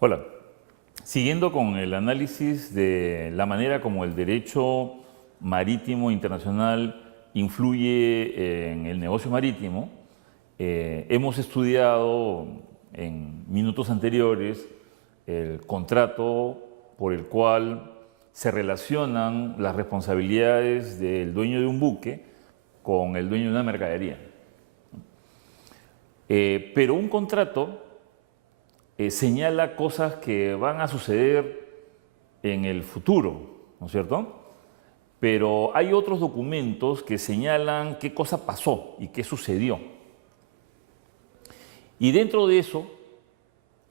Hola. Siguiendo con el análisis de la manera como el derecho marítimo internacional influye en el negocio marítimo, hemos estudiado en minutos anteriores el contrato por el cual se relacionan las responsabilidades del dueño de un buque con el dueño de una mercadería. Pero un contrato señala cosas que van a suceder en el futuro, ¿no es cierto? Pero hay otros documentos que señalan qué cosa pasó y qué sucedió. Y dentro de eso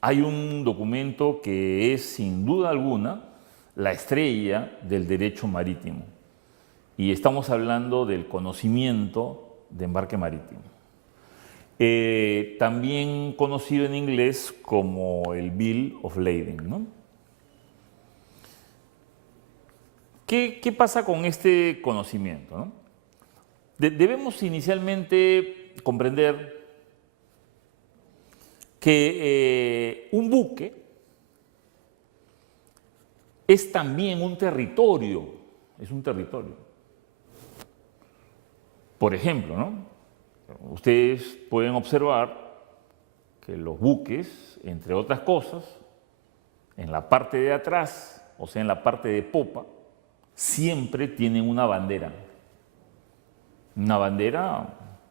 hay un documento que es sin duda alguna la estrella del derecho marítimo. Y estamos hablando del conocimiento de embarque marítimo. También conocido en inglés como el Bill of Lading, ¿no? ¿Qué pasa con este conocimiento, ¿no? Debemos inicialmente comprender que un buque es también un territorio, es un territorio. Por ejemplo, ¿no? Ustedes pueden observar que los buques, entre otras cosas, en la parte de atrás, o sea, en la parte de popa, siempre tienen una bandera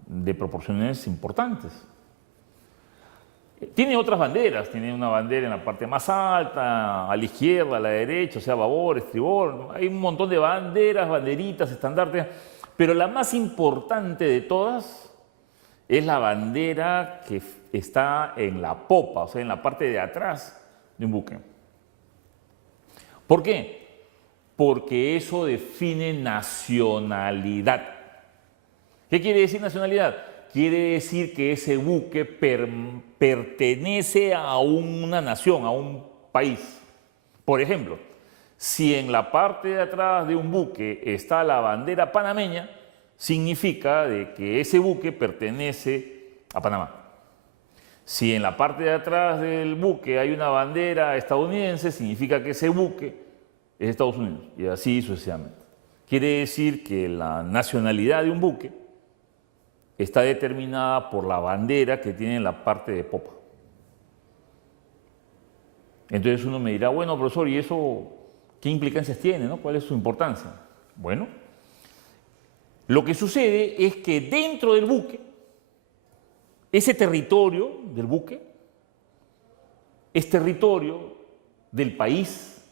de proporciones importantes. Tiene otras banderas, tiene una bandera en la parte más alta, a la izquierda, a la derecha, o sea, babor, estribor, hay un montón de banderas, banderitas, estandartes, pero la más importante de todas es la bandera que está en la popa, o sea, en la parte de atrás de un buque. ¿Por qué? Porque eso define nacionalidad. ¿Qué quiere decir nacionalidad? Quiere decir que ese buque pertenece a una nación, a un país. Por ejemplo, si en la parte de atrás de un buque está la bandera panameña, significa de que ese buque pertenece a Panamá. Si en la parte de atrás del buque hay una bandera estadounidense, significa que ese buque es Estados Unidos, y así sucesivamente. Quiere decir que la nacionalidad de un buque está determinada por la bandera que tiene en la parte de popa. Entonces uno me dirá, bueno, profesor, ¿y eso qué implicancias tiene, no? ¿Cuál es su importancia? Bueno, lo que sucede es que dentro del buque, ese territorio del buque es territorio del país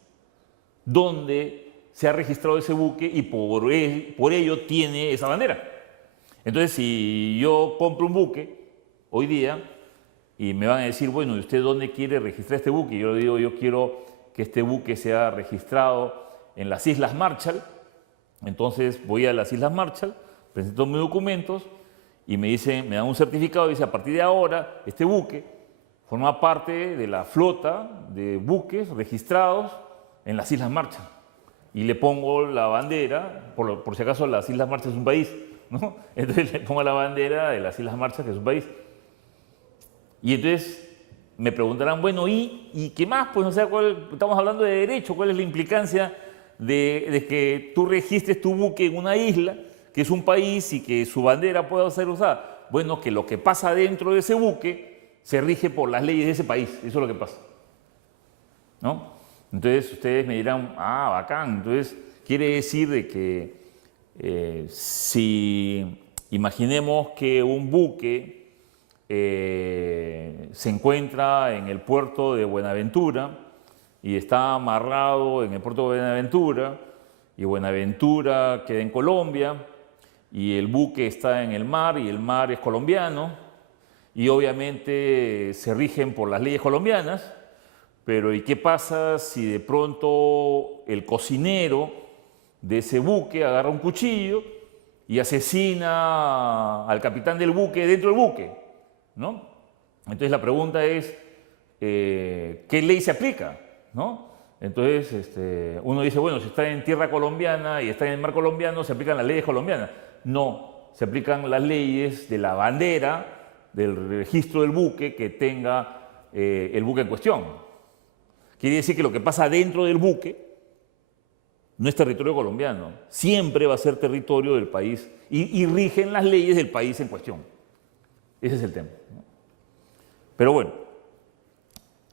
donde se ha registrado ese buque y por ello tiene esa bandera. Entonces, si yo compro un buque hoy día y me van a decir, bueno, ¿y usted dónde quiere registrar este buque? Y yo le digo, yo quiero que este buque sea registrado en las Islas Marshall. Entonces voy a las Islas Marshall, presento mis documentos y me dan un certificado y dice, a partir de ahora, este buque forma parte de la flota de buques registrados en las Islas Marshall. Y le pongo la bandera, por si acaso las Islas Marshall es un país, ¿no? Entonces le pongo la bandera de las Islas Marshall, que es un país. Y entonces me preguntarán, bueno, ¿y qué más? Pues no sé, estamos hablando de derecho, ¿cuál es la implicancia de que tú registres tu buque en una isla, que es un país y que su bandera pueda ser usada? Bueno, que lo que pasa dentro de ese buque se rige por las leyes de ese país, eso es lo que pasa, ¿no? Entonces ustedes me dirán, ah, bacán, entonces quiere decir de que si imaginemos que un buque se encuentra en el puerto de Buenaventura y está amarrado en el puerto de Buenaventura y Buenaventura queda en Colombia y el buque está en el mar y el mar es colombiano y obviamente se rigen por las leyes colombianas, pero ¿y qué pasa si de pronto el cocinero de ese buque agarra un cuchillo y asesina al capitán del buque dentro del buque, ¿no? Entonces la pregunta es, ¿qué ley se aplica, ¿no? Entonces uno dice, bueno, si está en tierra colombiana y está en el mar colombiano, se aplican las leyes colombianas. No, se aplican las leyes de la bandera, del registro del buque que tenga el buque en cuestión. quiere decir que lo que pasa dentro del buque no es territorio colombiano, siempre va a ser territorio del país y rigen las leyes del país en cuestión. Ese es el tema, ¿no? Pero bueno,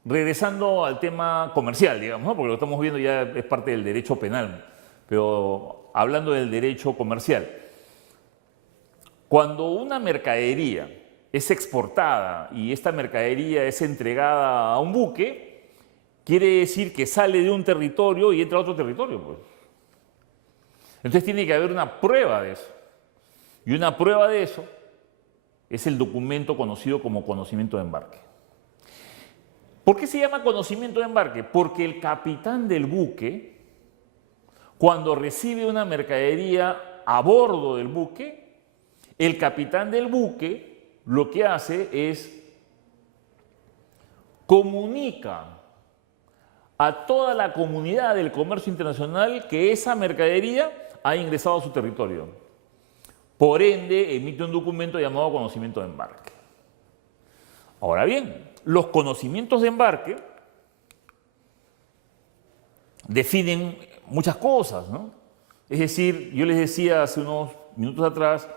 regresando al tema comercial, digamos, ¿no? Porque lo estamos viendo ya es parte del derecho penal, pero hablando del derecho comercial, cuando una mercadería es exportada y esta mercadería es entregada a un buque, quiere decir que sale de un territorio y entra a otro territorio, pues. Entonces tiene que haber una prueba de eso. Y una prueba de eso es el documento conocido como conocimiento de embarque. ¿Por qué se llama conocimiento de embarque? Porque el capitán del buque, cuando recibe una mercadería a bordo del buque, el capitán del buque lo que hace es comunica a toda la comunidad del comercio internacional que esa mercadería ha ingresado a su territorio. Por ende, emite un documento llamado conocimiento de embarque. Ahora bien, los conocimientos de embarque definen muchas cosas, ¿no? Es decir, yo les decía hace unos minutos atrás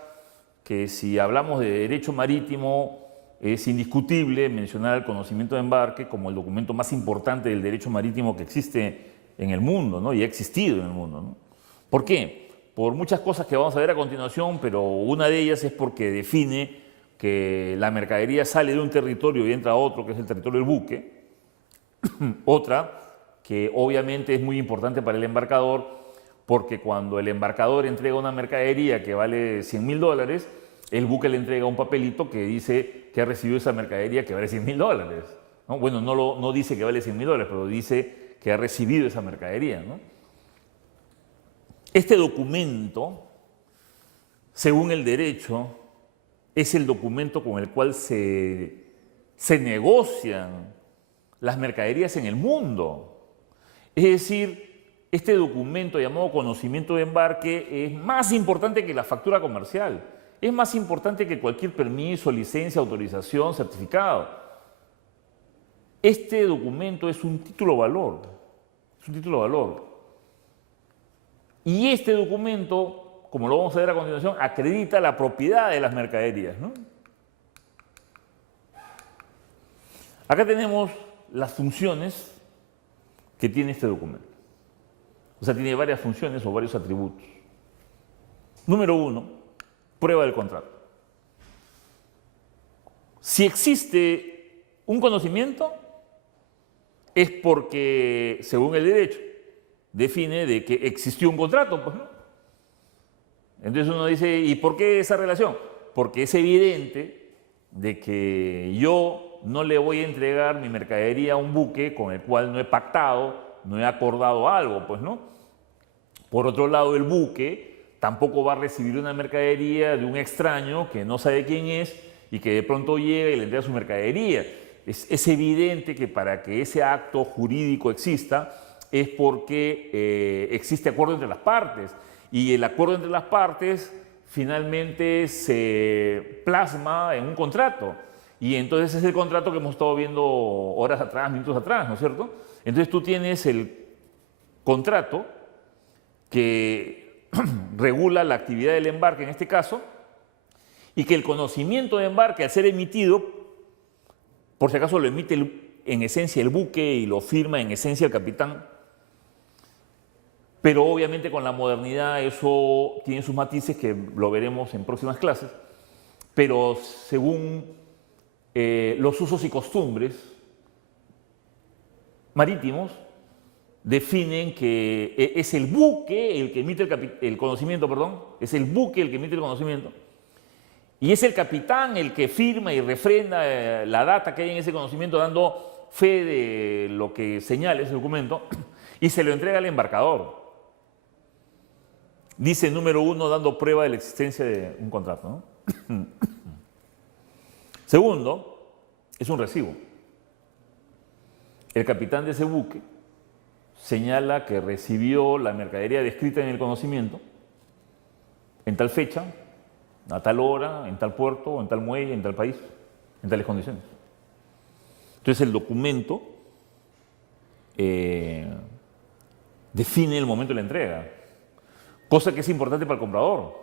que si hablamos de derecho marítimo es indiscutible mencionar el conocimiento de embarque como el documento más importante del derecho marítimo que existe en el mundo, ¿no? Y ha existido en el mundo, ¿no? ¿Por qué? Por muchas cosas que vamos a ver a continuación, pero una de ellas es porque define que la mercadería sale de un territorio y entra a otro, que es el territorio del buque. Otra, que obviamente es muy importante para el embarcador, porque cuando el embarcador entrega una mercadería que vale $100.000, el buque le entrega un papelito que dice que ha recibido esa mercadería que vale $100.000, ¿no? Bueno, no dice que vale $100.000, pero dice que ha recibido esa mercadería, ¿no? Este documento, según el derecho, es el documento con el cual se negocian las mercaderías en el mundo. Es decir, este documento llamado conocimiento de embarque es más importante que la factura comercial, es más importante que cualquier permiso, licencia, autorización, certificado. Este documento es un título valor, es un título valor. Y este documento, como lo vamos a ver a continuación, acredita la propiedad de las mercaderías, ¿no? Acá tenemos las funciones que tiene este documento. O sea, tiene varias funciones o varios atributos. Número 1, prueba del contrato. Si existe un conocimiento, es porque, según el derecho, define de que existió un contrato, pues, ¿no? Entonces uno dice, ¿y por qué esa relación? Porque es evidente de que yo no le voy a entregar mi mercadería a un buque con el cual no he pactado, no he acordado algo, pues, ¿no? Por otro lado, el buque tampoco va a recibir una mercadería de un extraño que no sabe quién es y que de pronto llega y le entrega su mercadería. Es evidente que para que ese acto jurídico exista, es porque existe acuerdo entre las partes y el acuerdo entre las partes finalmente se plasma en un contrato y entonces es el contrato que hemos estado viendo horas atrás, minutos atrás, ¿no es cierto? Entonces tú tienes el contrato que regula la actividad del embarque en este caso y que el conocimiento de embarque al ser emitido, por si acaso lo emite en esencia el buque y lo firma en esencia el capitán, pero obviamente con la modernidad eso tiene sus matices que lo veremos en próximas clases, pero según los usos y costumbres marítimos definen que es el buque el que emite el conocimiento, perdón, es el buque el que emite el conocimiento y es el capitán el que firma y refrenda la data que hay en ese conocimiento dando fe de lo que señala ese documento y se lo entrega al embarcador. Dice número 1, dando prueba de la existencia de un contrato, ¿no? Segundo, es un recibo. El capitán de ese buque señala que recibió la mercadería descrita en el conocimiento en tal fecha, a tal hora, en tal puerto, en tal muelle, en tal país, en tales condiciones. Entonces el documento define el momento de la entrega, cosa que es importante para el comprador,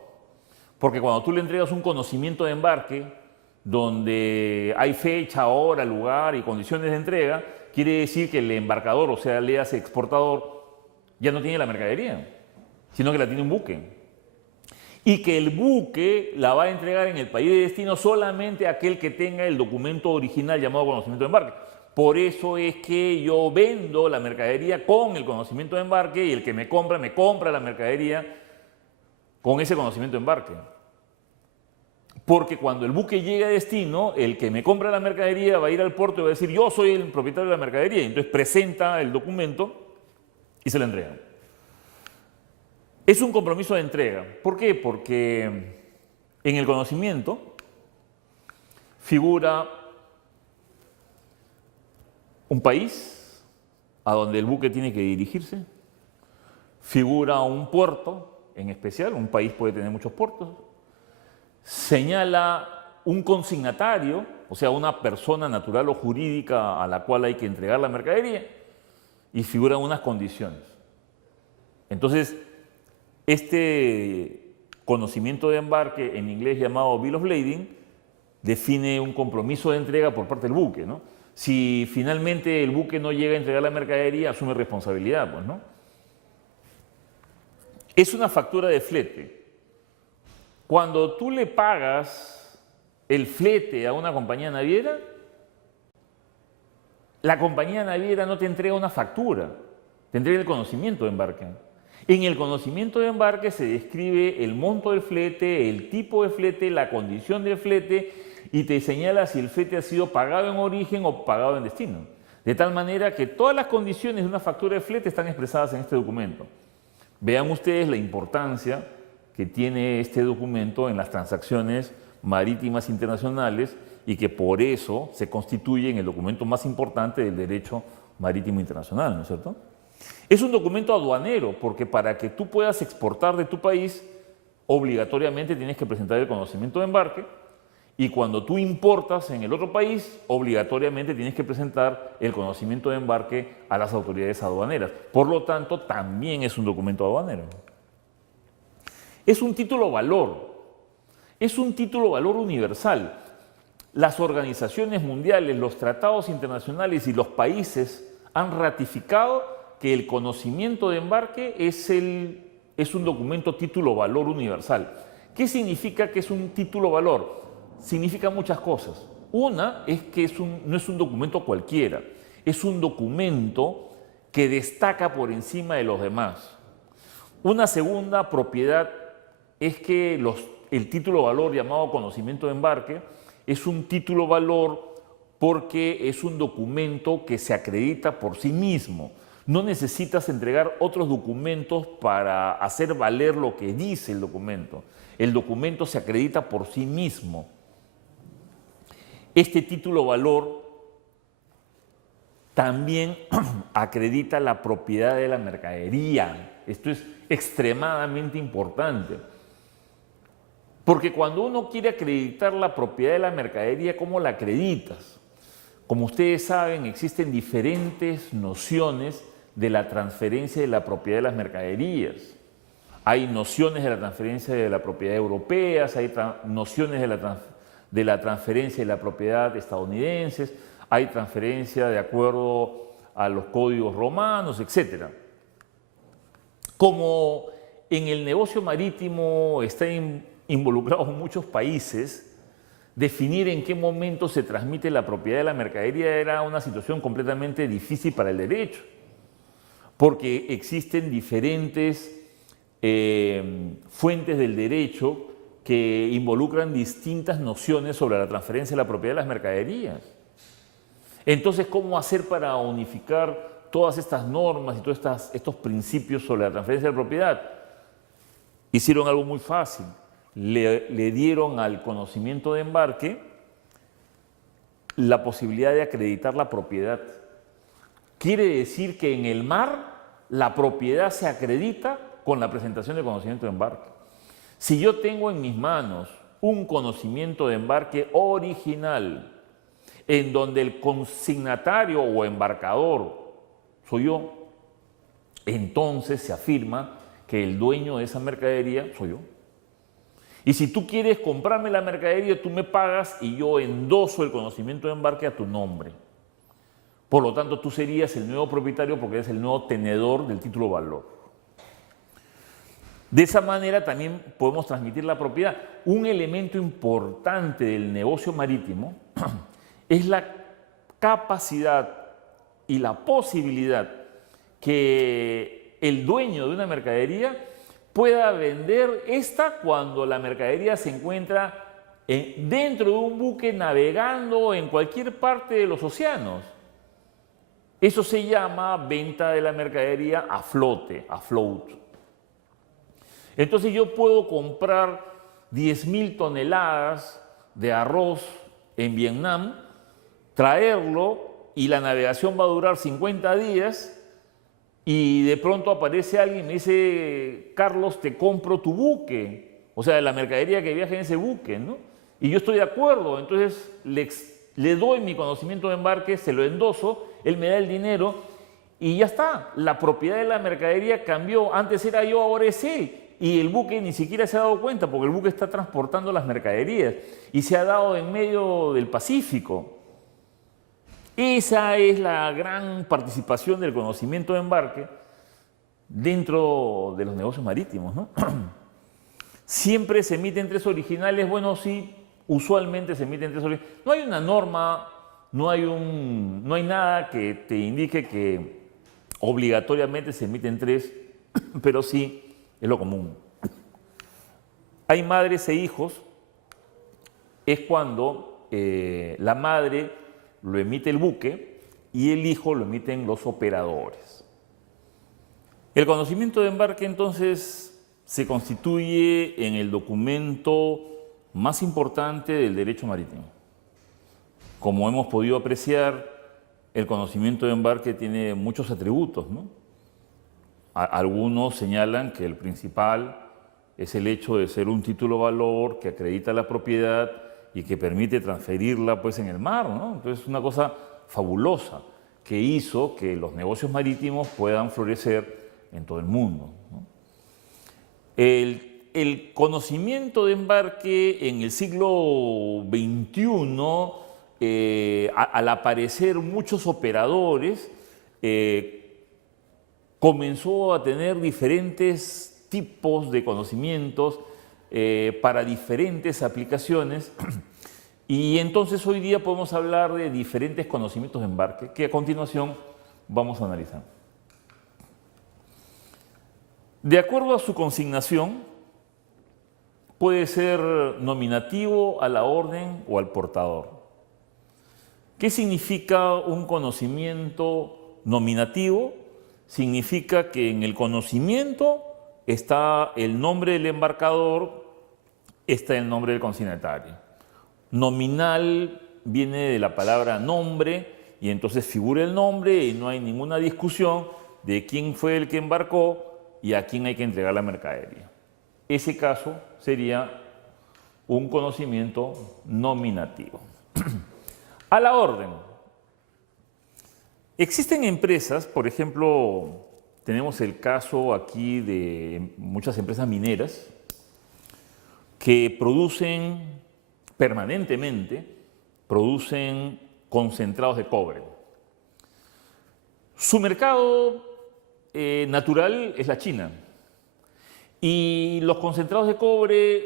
porque cuando tú le entregas un conocimiento de embarque donde hay fecha, hora, lugar y condiciones de entrega, quiere decir que el embarcador, o sea, le hace exportador, ya no tiene la mercadería, sino que la tiene un buque. Y que el buque la va a entregar en el país de destino solamente aquel que tenga el documento original llamado conocimiento de embarque. Por eso es que yo vendo la mercadería con el conocimiento de embarque y el que me compra la mercadería con ese conocimiento de embarque. Porque cuando el buque llegue a destino, el que me compra la mercadería va a ir al puerto y va a decir yo soy el propietario de la mercadería. Y entonces presenta el documento y se la entrega. Es un compromiso de entrega. ¿Por qué? Porque en el conocimiento figura un país a donde el buque tiene que dirigirse, figura un puerto en especial, un país puede tener muchos puertos, señala un consignatario, o sea, una persona natural o jurídica a la cual hay que entregar la mercadería, y figuran unas condiciones. Entonces, este conocimiento de embarque, en inglés llamado Bill of Lading, define un compromiso de entrega por parte del buque, ¿no? Si finalmente el buque no llega a entregar la mercadería, asume responsabilidad, pues, ¿no? Es una factura de flete. Cuando tú le pagas el flete a una compañía naviera, la compañía naviera no te entrega una factura, te entrega el conocimiento de embarque. En el conocimiento de embarque se describe el monto del flete, el tipo de flete, la condición del flete y te señala si el flete ha sido pagado en origen o pagado en destino. De tal manera que todas las condiciones de una factura de flete están expresadas en este documento. Vean ustedes la importancia que tiene este documento en las transacciones marítimas internacionales y que por eso se constituye en el documento más importante del derecho marítimo internacional, ¿no es cierto? Es un documento aduanero porque para que tú puedas exportar de tu país, obligatoriamente tienes que presentar el conocimiento de embarque y cuando tú importas en el otro país, obligatoriamente tienes que presentar el conocimiento de embarque a las autoridades aduaneras. Por lo tanto, también es un documento aduanero. Es un título valor. Es un título valor universal. Las organizaciones mundiales, los tratados internacionales y los países han ratificado que el conocimiento de embarque es un documento título valor universal. ¿Qué significa que es un título valor? Significa muchas cosas. Una es que no es un documento cualquiera, es un documento que destaca por encima de los demás. Una segunda propiedad es que el título valor llamado conocimiento de embarque es un título valor porque es un documento que se acredita por sí mismo. No necesitas entregar otros documentos para hacer valer lo que dice el documento. El documento se acredita por sí mismo. Este título valor también acredita la propiedad de la mercadería. Esto es extremadamente importante. Porque cuando uno quiere acreditar la propiedad de la mercadería, ¿cómo la acreditas? Como ustedes saben, existen diferentes nociones de la transferencia de la propiedad de las mercaderías. Hay nociones de la transferencia de la propiedad europeas, hay nociones de la transferencia de la propiedad estadounidenses, hay transferencia de acuerdo a los códigos romanos, etc. Como en el negocio marítimo están involucrados muchos países, definir en qué momento se transmite la propiedad de la mercadería era una situación completamente difícil para el derecho, porque existen diferentes fuentes del derecho que involucran distintas nociones sobre la transferencia de la propiedad de las mercaderías. Entonces, ¿cómo hacer para unificar todas estas normas y todos estos principios sobre la transferencia de la propiedad? Hicieron algo muy fácil. Le dieron al conocimiento de embarque la posibilidad de acreditar la propiedad. Quiere decir que en el mar la propiedad se acredita con la presentación del conocimiento de embarque. Si yo tengo en mis manos un conocimiento de embarque original, en donde el consignatario o embarcador soy yo, entonces se afirma que el dueño de esa mercadería soy yo. Y si tú quieres comprarme la mercadería, tú me pagas y yo endoso el conocimiento de embarque a tu nombre. Por lo tanto, tú serías el nuevo propietario porque eres el nuevo tenedor del título valor. De esa manera también podemos transmitir la propiedad. Un elemento importante del negocio marítimo es la capacidad y la posibilidad que el dueño de una mercadería pueda vender esta cuando la mercadería se encuentra dentro de un buque navegando en cualquier parte de los océanos. Eso se llama venta de la mercadería a flote, a float. Entonces yo puedo comprar 10.000 toneladas de arroz en Vietnam, traerlo y la navegación va a durar 50 días y de pronto aparece alguien y me dice, Carlos, te compro tu buque, o sea, la mercadería que viaja en ese buque, ¿no? Y yo estoy de acuerdo, entonces le doy mi conocimiento de embarque, se lo endoso, él me da el dinero y ya está. La propiedad de la mercadería cambió, antes era yo, ahora es él. Y el buque ni siquiera se ha dado cuenta porque el buque está transportando las mercaderías y se ha dado en medio del Pacífico. Esa es la gran participación del conocimiento de embarque dentro de los negocios marítimos, ¿no? Siempre se emiten tres originales, bueno, sí, usualmente se emiten tres originales. No hay una norma, no hay nada que te indique que obligatoriamente se emiten tres, pero sí es lo común. Hay madres e hijos, es cuando la madre lo emite el buque y el hijo lo emiten los operadores. El conocimiento de embarque entonces se constituye en el documento más importante del derecho marítimo. Como hemos podido apreciar, el conocimiento de embarque tiene muchos atributos, ¿no? Algunos señalan que el principal es el hecho de ser un título valor que acredita la propiedad y que permite transferirla pues en el mar, ¿no? Entonces es una cosa fabulosa que hizo que los negocios marítimos puedan florecer en todo el mundo, ¿no? El conocimiento de embarque en el siglo XXI, al aparecer muchos operadores, comenzó a tener diferentes tipos de conocimientos para diferentes aplicaciones y entonces hoy día podemos hablar de diferentes conocimientos de embarque que a continuación vamos a analizar. De acuerdo a su consignación, puede ser nominativo a la orden o al portador. ¿Qué significa un conocimiento nominativo? Significa que en el conocimiento está el nombre del embarcador, está el nombre del consignatario. Nominal viene de la palabra nombre y entonces figura el nombre y no hay ninguna discusión de quién fue el que embarcó y a quién hay que entregar la mercadería. Ese caso sería un conocimiento nominativo. A la orden. Existen empresas, por ejemplo, tenemos el caso aquí de muchas empresas mineras que producen permanentemente, producen concentrados de cobre. Su mercado natural es la China y los concentrados de cobre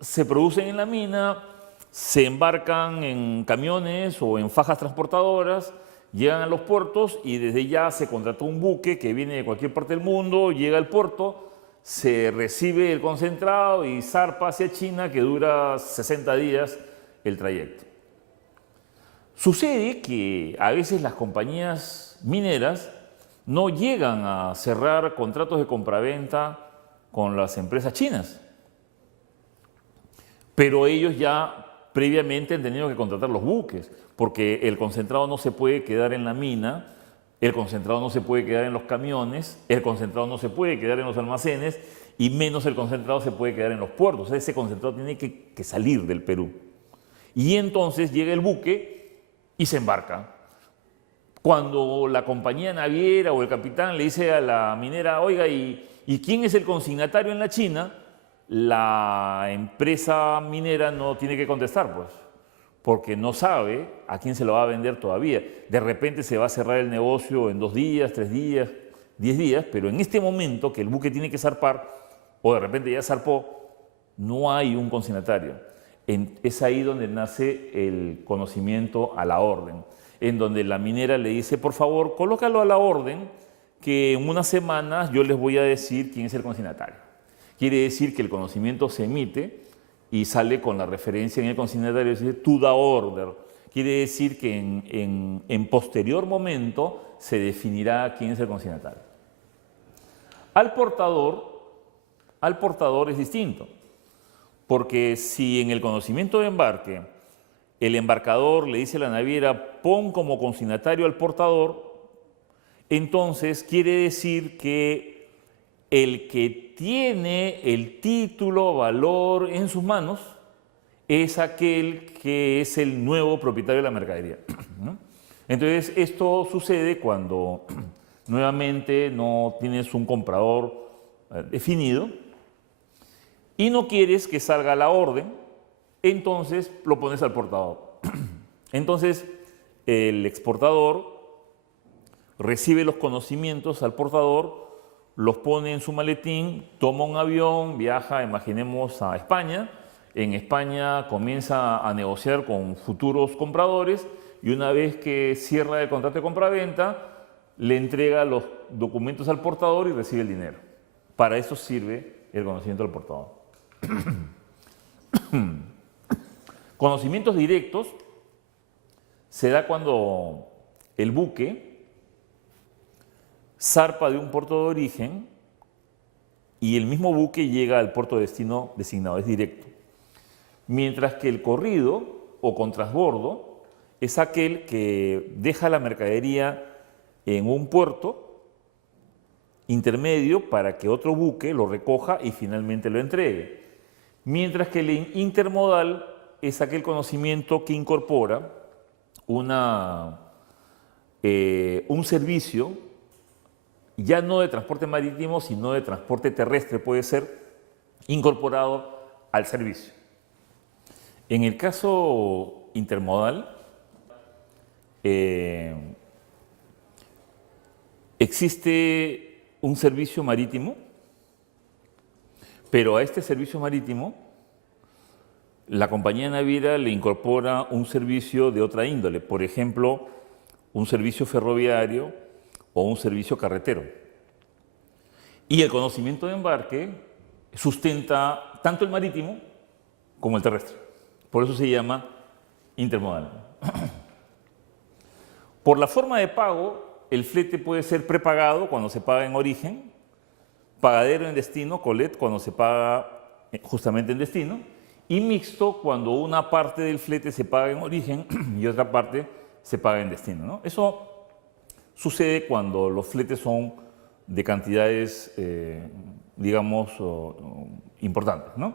se producen en la mina, se embarcan en camiones o en fajas transportadoras, llegan a los puertos y desde ya se contrató un buque que viene de cualquier parte del mundo, llega al puerto, se recibe el concentrado y zarpa hacia China, que dura 60 días el trayecto. Sucede que a veces las compañías mineras no llegan a cerrar contratos de compraventa con las empresas chinas, pero ellos ya previamente han tenido que contratar los buques, porque el concentrado no se puede quedar en la mina, el concentrado no se puede quedar en los camiones, el concentrado no se puede quedar en los almacenes y menos el concentrado se puede quedar en los puertos. O sea, ese concentrado tiene que salir del Perú. Y entonces llega el buque y se embarca. Cuando la compañía naviera o el capitán le dice a la minera, oiga, ¿y quién es el consignatario en la China? La empresa minera no tiene que contestar, pues, porque no sabe a quién se lo va a vender todavía. De repente se va a cerrar el negocio en 2 días, 3 días, 10 días, pero en este momento que el buque tiene que zarpar, o de repente ya zarpó, no hay un consignatario. Es ahí donde nace el conocimiento a la orden, en donde la minera le dice, por favor, colócalo a la orden, que en unas semanas yo les voy a decir quién es el consignatario. Quiere decir que el conocimiento se emite y sale con la referencia en el consignatario, es decir, to the order. Quiere decir que en posterior momento se definirá quién es el consignatario. Al portador es distinto, porque si en el conocimiento de embarque el embarcador le dice a la naviera, pon como consignatario al portador, entonces quiere decir que el que tiene el título valor en sus manos es aquel que es el nuevo propietario de la mercadería. Entonces, esto sucede cuando nuevamente no tienes un comprador definido y no quieres que salga la orden, entonces lo pones al portador. Entonces, el exportador recibe los conocimientos al portador, los pone en su maletín, toma un avión, viaja, imaginemos, a España. En España comienza a negociar con futuros compradores y una vez que cierra el contrato de compraventa, le entrega los documentos al portador y recibe el dinero. Para eso sirve el conocimiento del portador. Conocimientos directos se da cuando el buque zarpa de un puerto de origen y el mismo buque llega al puerto de destino designado, es directo. Mientras que el corrido o contrasbordo es aquel que deja la mercadería en un puerto intermedio para que otro buque lo recoja y finalmente lo entregue. Mientras que el intermodal es aquel conocimiento que incorpora un servicio ya no de transporte marítimo, sino de transporte terrestre, puede ser incorporado al servicio. En el caso intermodal, existe un servicio marítimo, pero a este servicio marítimo la compañía naviera le incorpora un servicio de otra índole, por ejemplo, un servicio ferroviario o un servicio carretero. Y el conocimiento de embarque sustenta tanto el marítimo como el terrestre. Por eso se llama intermodal. Por la forma de pago, el flete puede ser prepagado cuando se paga en origen, pagadero en destino, colet, cuando se paga justamente en destino, y mixto cuando una parte del flete se paga en origen y otra parte se paga en destino, ¿no? Eso sucede cuando los fletes son de cantidades, digamos, importantes, ¿no?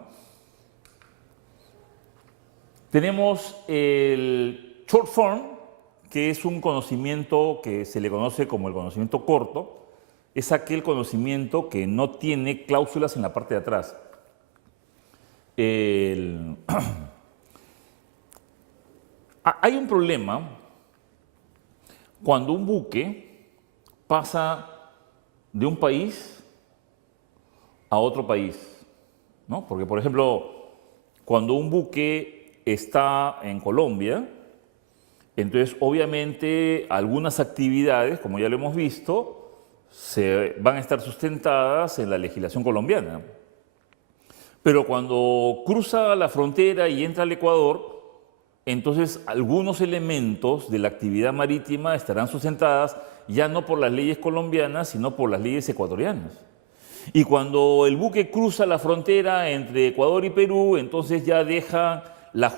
Tenemos el short form, que es un conocimiento que se le conoce como el conocimiento corto. Es aquel conocimiento que no tiene cláusulas en la parte de atrás. Hay un problema cuando un buque pasa de un país a otro país, ¿no? Porque, por ejemplo, cuando un buque está en Colombia, entonces obviamente algunas actividades, como ya lo hemos visto, se van a estar sustentadas en la legislación colombiana. Pero cuando cruza la frontera y entra al Ecuador, entonces algunos elementos de la actividad marítima estarán sustentadas ya no por las leyes colombianas, sino por las leyes ecuatorianas. Y cuando el buque cruza la frontera entre Ecuador y Perú, entonces ya deja la la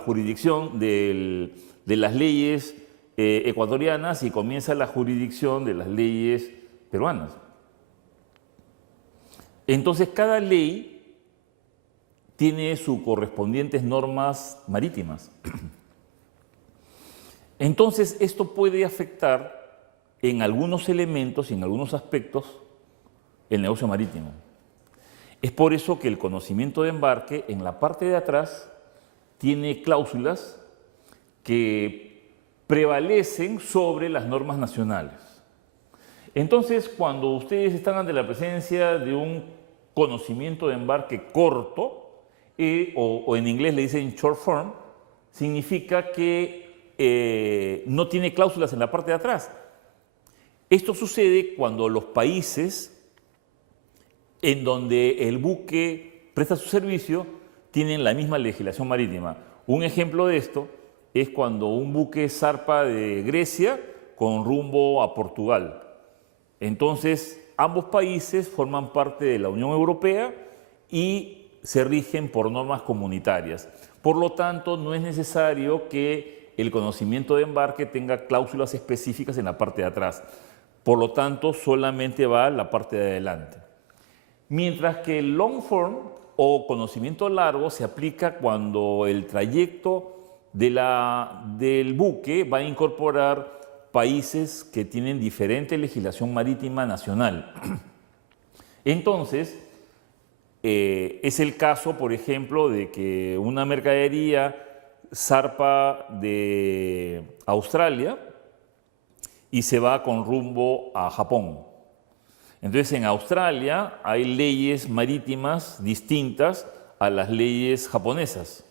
jurisdicción de las leyes ecuatorianas y comienza la jurisdicción de las leyes peruanas. Entonces, cada ley tiene sus correspondientes normas marítimas. Entonces, esto puede afectar en algunos elementos y en algunos aspectos el negocio marítimo. Es por eso que el conocimiento de embarque en la parte de atrás tiene cláusulas que prevalecen sobre las normas nacionales. Entonces, cuando ustedes están ante la presencia de un conocimiento de embarque corto, o en inglés le dicen short form, significa que no tiene cláusulas en la parte de atrás. Esto sucede cuando los países en donde el buque presta su servicio tienen la misma legislación marítima. Un ejemplo de esto es cuando un buque zarpa de Grecia con rumbo a Portugal. Entonces, ambos países forman parte de la Unión Europea y se rigen por normas comunitarias. Por lo tanto, no es necesario que el conocimiento de embarque tenga cláusulas específicas en la parte de atrás. Por lo tanto, solamente va a la parte de adelante. Mientras que el long form o conocimiento largo se aplica cuando el trayecto del buque va a incorporar países que tienen diferente legislación marítima nacional. Entonces, es el caso, por ejemplo, de que una mercadería zarpa de Australia y se va con rumbo a Japón. Entonces, en Australia hay leyes marítimas distintas a las leyes japonesas.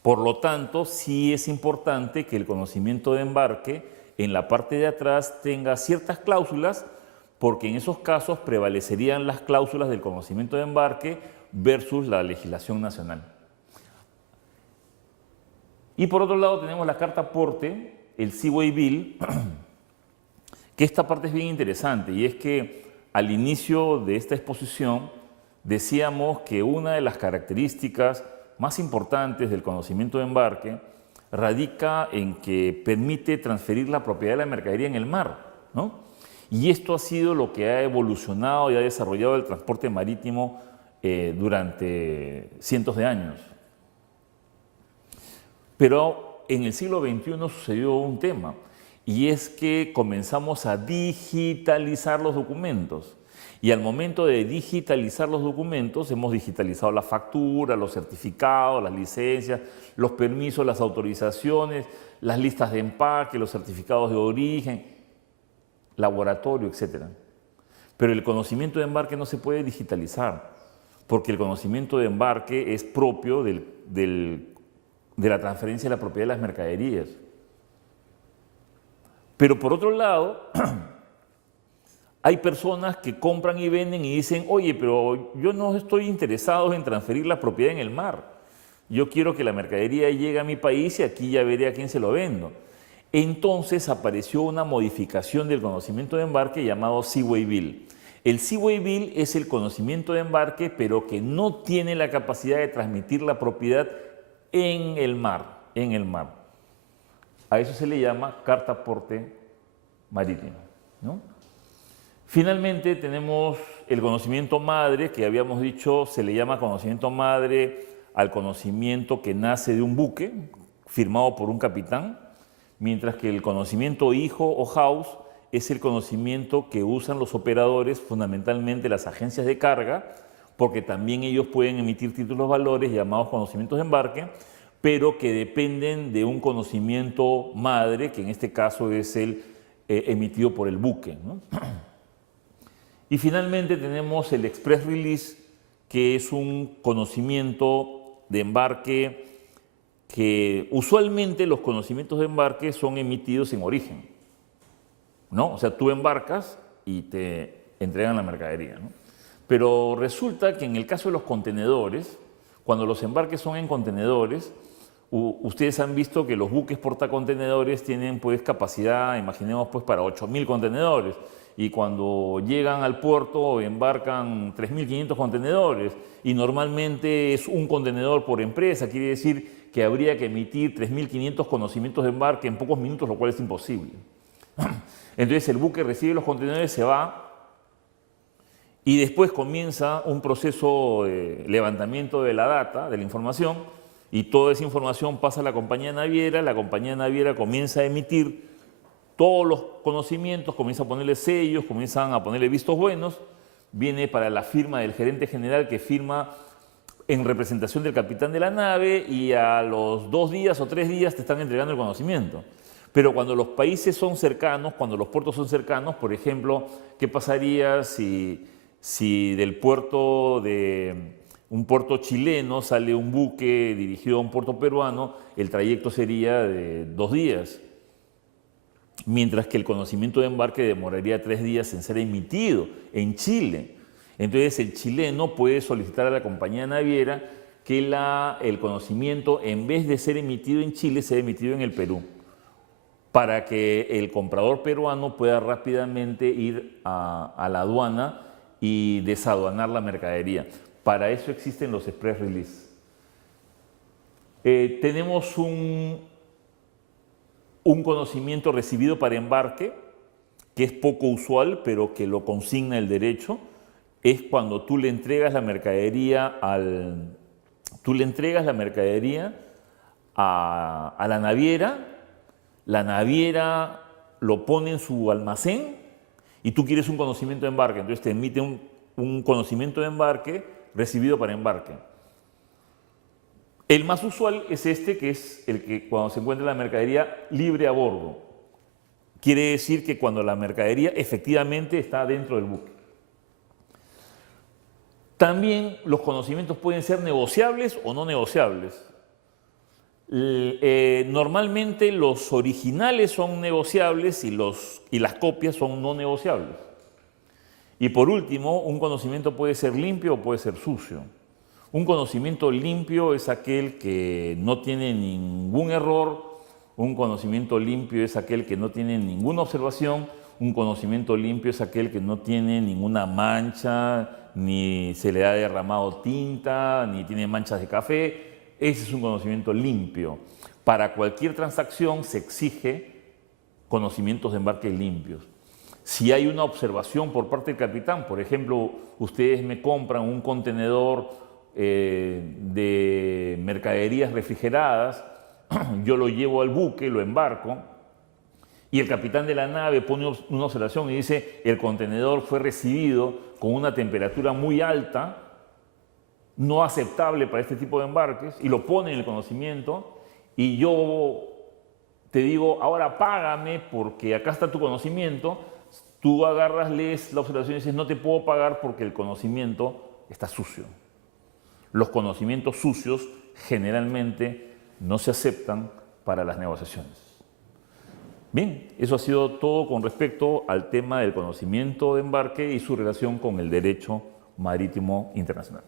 Por lo tanto, sí es importante que el conocimiento de embarque en la parte de atrás tenga ciertas cláusulas, porque en esos casos prevalecerían las cláusulas del conocimiento de embarque versus la legislación nacional. Y por otro lado tenemos la carta aporte, el Seaway Bill, que esta parte es bien interesante, y es que al inicio de esta exposición decíamos que una de las características más importantes del conocimiento de embarque radica en que permite transferir la propiedad de la mercadería en el mar, ¿no? Y esto ha sido lo que ha evolucionado y ha desarrollado el transporte marítimo durante cientos de años. Pero en el siglo XXI sucedió un tema, y es que comenzamos a digitalizar los documentos. Y al momento de digitalizar los documentos, hemos digitalizado la factura, los certificados, las licencias, los permisos, las autorizaciones, las listas de empaque, los certificados de origen, laboratorio, etc. Pero el conocimiento de embarque no se puede digitalizar, porque el conocimiento de embarque es propio de la transferencia de la propiedad de las mercaderías. Pero por otro lado, hay personas que compran y venden y dicen, oye, pero yo no estoy interesado en transferir la propiedad en el mar. Yo quiero que la mercadería llegue a mi país y aquí ya veré a quién se lo vendo. Entonces apareció una modificación del conocimiento de embarque llamado Seaway Bill. El Seaway Bill es el conocimiento de embarque, pero que no tiene la capacidad de transmitir la propiedad en el mar. A eso se le llama carta aporte marítimo, ¿no? Finalmente tenemos el conocimiento madre, que habíamos dicho se le llama conocimiento madre al conocimiento que nace de un buque firmado por un capitán, mientras que el conocimiento hijo o house es el conocimiento que usan los operadores, fundamentalmente las agencias de carga, porque también ellos pueden emitir títulos valores llamados conocimientos de embarque, pero que dependen de un conocimiento madre, que en este caso es el emitido por el buque, ¿no? Y finalmente tenemos el Express Release, que es un conocimiento de embarque que usualmente los conocimientos de embarque son emitidos en origen, ¿no? O sea, tú embarcas y te entregan la mercadería, ¿no? Pero resulta que en el caso de los contenedores, cuando los embarques son en contenedores, ustedes han visto que los buques portacontenedores tienen pues capacidad, imaginemos pues para 8.000 contenedores, y cuando llegan al puerto embarcan 3.500 contenedores, y normalmente es un contenedor por empresa, quiere decir que habría que emitir 3.500 conocimientos de embarque en pocos minutos, lo cual es imposible. Entonces el buque recibe los contenedores, se va, y después comienza un proceso de levantamiento de la data, de la información, y toda esa información pasa a la compañía naviera comienza a emitir todos los conocimientos, comienza a ponerle sellos, comienzan a ponerle vistos buenos, viene para la firma del gerente general que firma en representación del capitán de la nave y a los 2 días o 3 días te están entregando el conocimiento. Pero cuando los países son cercanos, cuando los puertos son cercanos, por ejemplo, ¿qué pasaría si del puerto de un puerto chileno sale un buque dirigido a un puerto peruano? El trayecto sería de 2 días, mientras que el conocimiento de embarque demoraría 3 días en ser emitido en Chile. Entonces el chileno puede solicitar a la compañía naviera que el conocimiento, en vez de ser emitido en Chile, sea emitido en el Perú, para que el comprador peruano pueda rápidamente ir a la aduana y desaduanar la mercadería. Para eso existen los express release. Tenemos un conocimiento recibido para embarque, que es poco usual, pero que lo consigna el derecho. Es cuando tú le entregas la mercadería a la naviera lo pone en su almacén y tú quieres un conocimiento de embarque, entonces te emite un conocimiento de embarque recibido para embarque. El más usual es este, que es el que cuando se encuentra la mercadería libre a bordo. Quiere decir que cuando la mercadería efectivamente está dentro del buque. También los conocimientos pueden ser negociables o no negociables. Normalmente los originales son negociables y las copias son no negociables. Y por último, un conocimiento puede ser limpio o puede ser sucio. Un conocimiento limpio es aquel que no tiene ningún error, un conocimiento limpio es aquel que no tiene ninguna observación, un conocimiento limpio es aquel que no tiene ninguna mancha, ni se le ha derramado tinta, ni tiene manchas de café. Ese es un conocimiento limpio. Para cualquier transacción se exige conocimientos de embarque limpios. Si hay una observación por parte del capitán, por ejemplo, ustedes me compran un contenedor de mercaderías refrigeradas, yo lo llevo al buque, lo embarco, y el capitán de la nave pone una observación y dice: el contenedor fue recibido con una temperatura muy alta, no aceptable para este tipo de embarques, y lo pone en el conocimiento, y yo te digo: ahora págame porque acá está tu conocimiento. Tú agarras, lees la observación y dices: no te puedo pagar porque el conocimiento está sucio. Los conocimientos sucios generalmente no se aceptan para las negociaciones. Bien, eso ha sido todo con respecto al tema del conocimiento de embarque y su relación con el derecho marítimo internacional.